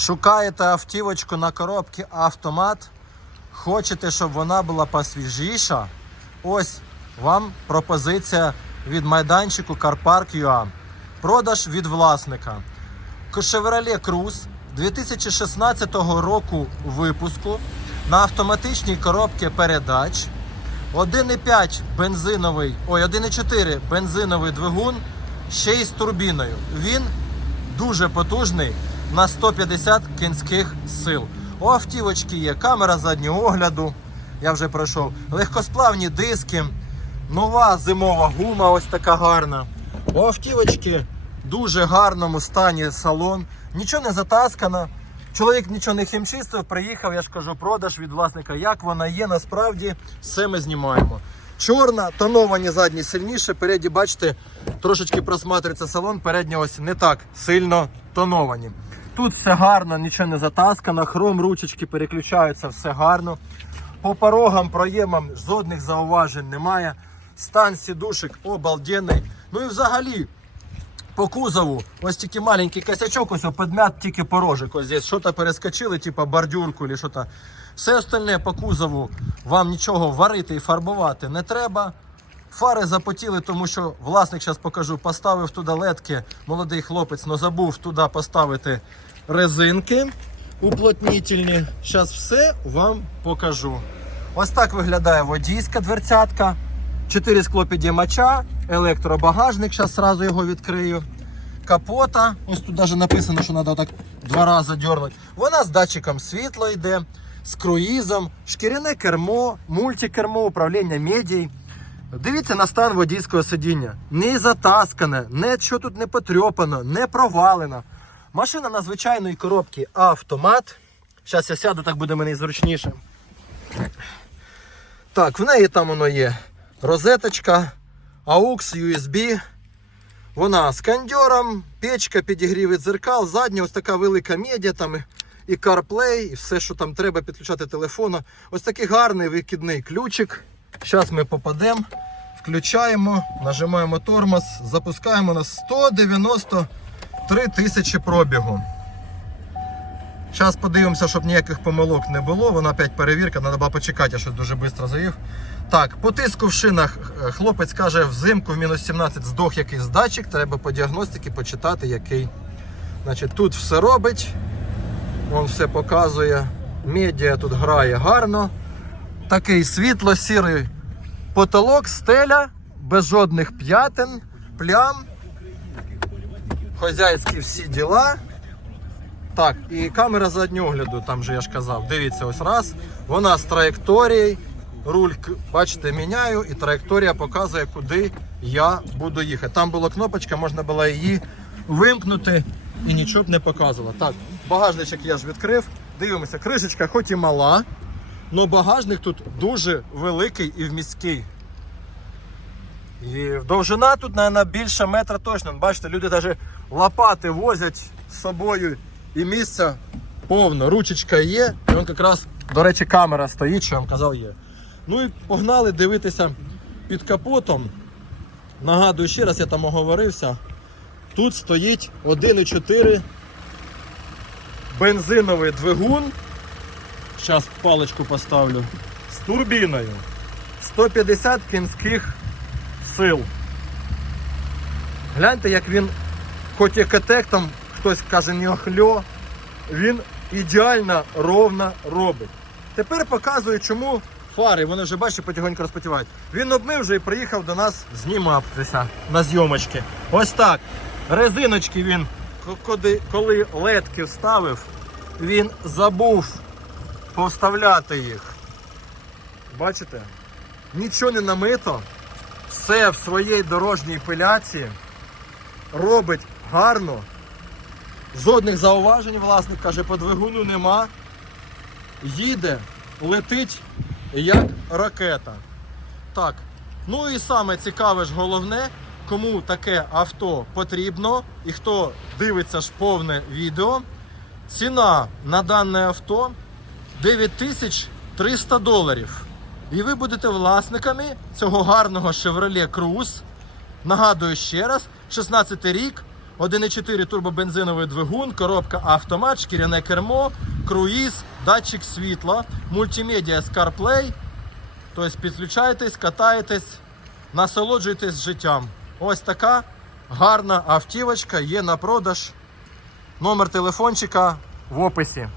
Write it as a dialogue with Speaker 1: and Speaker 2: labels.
Speaker 1: Шукаєте автівочку на коробці автомат. Хочете, щоб вона була посвіжіша? Ось вам пропозиція від майданчику CarPark.ua. Продаж від власника. Chevrolet Cruze 2016 року випуску на автоматичній коробці передач. 1,5 бензиновий, ой, 1,4 бензиновий двигун ще й з турбіною. Він дуже потужний на 150 кінських сил. У автівочки є камера заднього огляду. Я вже пройшов. Легкосплавні диски, нова зимова гума, ось така гарна. У автівочки в дуже гарному стані салон. Нічого не затаскано. Чоловік нічого не хімчистив, приїхав, я ж кажу, продаж від власника. Як вона є, насправді все ми знімаємо. Чорна, тоновані задні сильніше. Переді, бачите, трошечки просматрюється салон. Передні ось не так сильно тоновані. Тут все гарно, нічого не затаскано. Хром, ручечки переключаються, все гарно. По порогам, проємам жодних зауважень немає. Стан сідушек обалденний. Ну і взагалі, по кузову, ось тільки маленький косячок, ось подмят тільки порожик. Ось здесь що-то перескочили, типа бордюрку чи що-то. Все остальне по кузову вам нічого варити і фарбувати не треба. Фари запотіли, тому що власник зараз покажу, поставив туди ледки, молодий хлопець, але забув туди поставити резинки уплотнітельні. Зараз все вам покажу. Ось так виглядає водійська дверцятка. Чотири склопідіймача, електробагажник, зараз одразу його відкрию. Капота, ось тут навіть написано, що треба так два рази дергнути. Вона з датчиком світла йде, з круїзом, шкіряне кермо, мультикермо, управління медій. Дивіться на стан водійського сидіння. Не затаскане, нічого тут не потрьопано, не провалено. Машина на звичайної коробці автомат. Зараз я сяду, так буде мені зручніше. Так, в неї там воно є розеточка, AUX, USB. Вона з кондьором, печка, підігрів дзеркал, задня ось така велика медіа, там і- CarPlay, і все, що там треба підключати телефону. Ось такий гарний викидний ключик. Зараз ми попадемо, включаємо, нажимаємо тормоз, запускаємо на 193 тисячі пробігу. Зараз подивимося, щоб ніяких помилок не було. Вона опять перевірка, треба почекати, я щось дуже швидко завів. Так, по тиску в шинах е, хлопець каже, взимку в мінус 17 здох якийсь датчик, треба по діагностиці почитати, який. Значить, Тут все робить, він все показує. Медіа тут грає гарно. Такий світло-сірий потолок, стеля, без жодних п'ятин, плям. Хозяйські всі діла. Так, і камера заднього огляду, там же я ж казав. Дивіться, ось раз. Вона з траєкторією. Руль, бачите, міняю, і траєкторія показує, куди я буду їхати. Там була кнопочка, можна було її вимкнути і нічого б не показувало. Так, багажничок я ж відкрив. Дивимося, кришечка хоч і мала, але багажник тут дуже великий і вмісткий. І довжина тут, мабуть, більше метра точно. Бачите, люди навіть лопати возять з собою і місця повно. Ручечка є. І він якраз, до речі, камера стоїть, що я вам казав, є. Ну і погнали дивитися під капотом. Нагадую ще раз, я там оговорився. Тут стоїть 1,4 бензиновий двигун. Зараз паличку поставлю. З турбіною. 150 кінських сил. Гляньте, як він, хоч і кетек там хтось каже не охльо, він ідеально ровно робить. Тепер показую, чому фари, вони вже бачите, потихоньку розпотівають. Він обмив вже і приїхав до нас зніматися на зйомочки. Ось так. Резиночки він, коли, ледки вставив, він забув повставляти їх. Бачите? Нічого не намито все в своїй дорожній пиляці робить гарно. Жодних зауважень власник каже, по двигуну нема. Їде, летить як ракета. Так, ну і саме цікаве ж головне, кому таке авто потрібно і хто дивиться ж повне відео. Ціна на дане авто 9300 доларів. І ви будете власниками цього гарного Chevrolet Cruze. Нагадую ще раз, 16 рік, 1,4 турбобензиновий двигун, коробка автомат, шкіряне кермо, круїз, датчик світла, мультимедіа з CarPlay. Тобто підключайтесь, катайтесь, насолоджуйтесь життям. Ось така гарна автівочка є на продаж. Номер телефончика в описі.